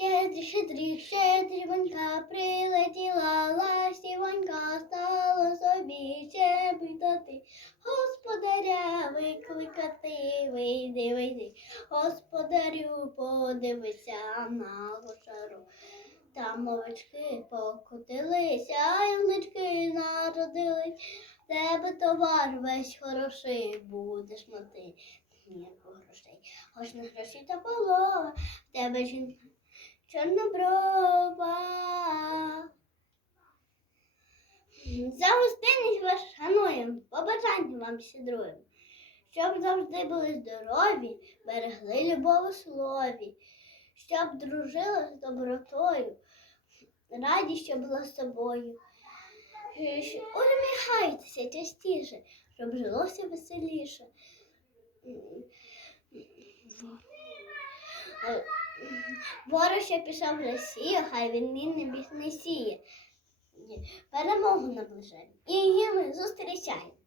Щедрі, щедрі, щедрівонька прилетіла, ластівонька стала собі щебетати. Господаря викликати, вийди, вийди, господарю, подивися на лошару. Там овечки покотилися, а янички народились. Тебе товар весь хороший, будеш мати ніяко грошей. Хоч не гроші та полова, в тебе жінка чорноброва. За гостинність вас шануємо, побажання вам щедруємо. Щоб завжди були здорові, берегли любов у слові, щоб дружили з добротою, радість, що була з собою. Усміхайтеся частіше, щоб жилося веселіше. Ворог ще пішов в Росію, хай він нині біг не сіє. Перемогу наближаємо і її ми зустрічаємо.